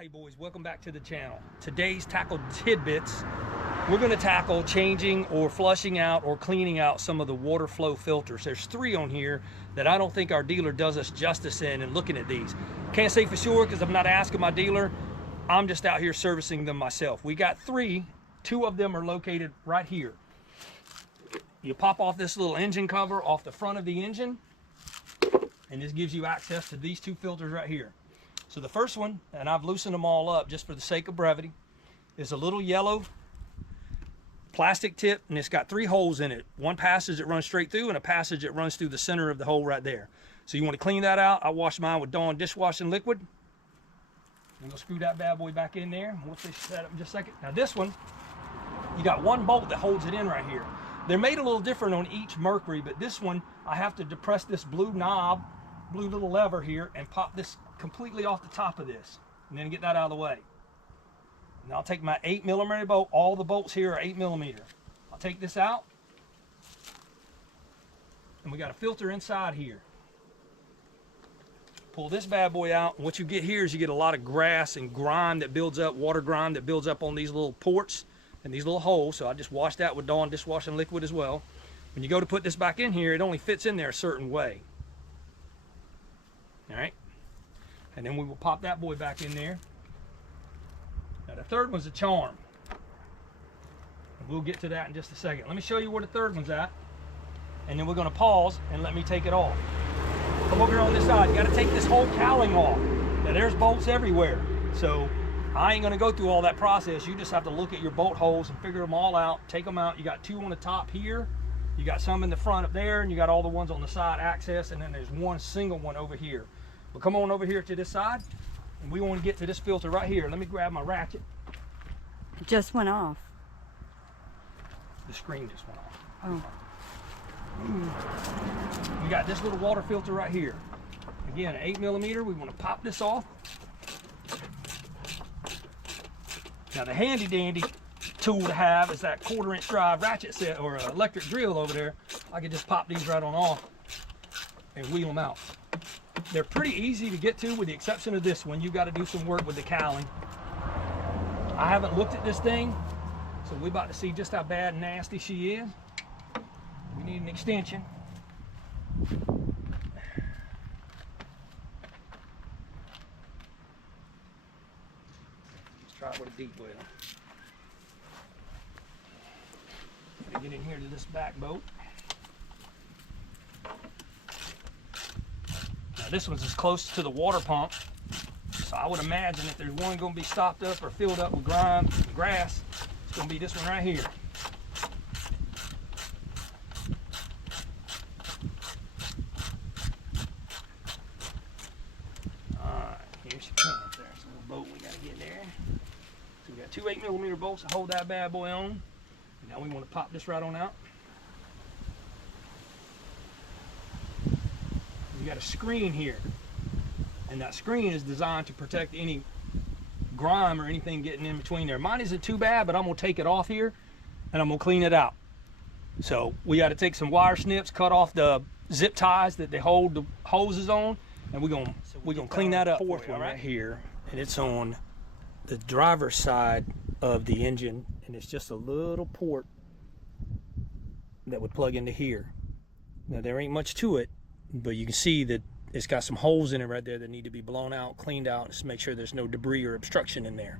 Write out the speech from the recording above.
Hey boys, welcome back to the channel. Today's Tackle Tidbits, we're going to tackle changing or flushing out or cleaning out some of the water flow filters. There's 3 on here that I don't think our dealer does us justice in looking at these. Can't say for sure because I'm not asking my dealer. I'm just out here servicing them myself. We got 3, 2 of them are located right here. You pop off this little engine cover off the front of the engine, and this gives you access to these 2 filters right here. So the first one, and I've loosened them all up just for the sake of brevity, is a little yellow plastic tip, and it's got 3 holes in it. One passage that runs straight through and a passage that runs through the center of the hole right there. So you want to clean that out. I washed mine with Dawn dishwashing liquid. I'm gonna screw that bad boy back in there. We'll fix that up in just a second. Now this one, you got 1 bolt that holds it in right here. They're made a little different on each Mercury, but this one, I have to depress this blue knob, blue little lever here, and pop this completely off the top of this, and then get that out of the way. And I'll take my 8mm bolt. All the bolts here are 8mm. I'll take this out, and we got a filter inside here. Pull this bad boy out, and what you get here is you get a lot of grass and grime that builds up, water grime that builds up on these little ports and these little holes. So I just washed that with Dawn dishwashing liquid as well. When you go to put this back in here, it only fits in there a certain way. All right, and then we will pop that boy back in there. Now the third one's a charm, and we'll get to that in just a second. Let me show you where the third one's at, and then we're going to pause and let me take it off. Come over here on this side. You got to take this whole cowling off. Now there's bolts everywhere, so I ain't going to go through all that process. You just have to look at your bolt holes and figure them all out, take them out. You got 2 on the top here, you got some in the front up there, and you got all the ones on the side access, and then there's 1 single one over here. But come on over here to this side, and we want to get to this filter right here. Let me grab my ratchet. It just went off. The screen just went off. Oh. We got this little water filter right here. Again, 8mm. We want to pop this off. Now the handy dandy tool to have is that 1/4" drive ratchet set or electric drill over there. I can just pop these right on off and wheel them out. They're pretty easy to get to, with the exception of this one. You got to do some work with the cowling. I haven't looked at this thing, so we're about to see just how bad and nasty she is. We need an extension. Let's try it with a deep well. Gotta get in here to this back bolt. This one's as close to the water pump, so I would imagine if there's one going to be stopped up or filled up with grime and grass, it's going to be this one right here. Alright, here's your pump. There's a little bolt we got to get there. So we got 2 8mm bolts to hold that bad boy on. Now we want to pop this right on out. You got a screen here, and that screen is designed to protect any grime or anything getting in between there. Mine isn't too bad, but I'm gonna take it off here and I'm gonna clean it out. So we got to take some wire snips, cut off the zip ties that they hold the hoses on, and we're gonna clean that up. Fourth one right here, and it's on the driver's side of the engine, and it's just a little port that would plug into here. Now there ain't much to it, but you can see that it's got some holes in it right there that need to be blown out, cleaned out, just to make sure there's no debris or obstruction in there.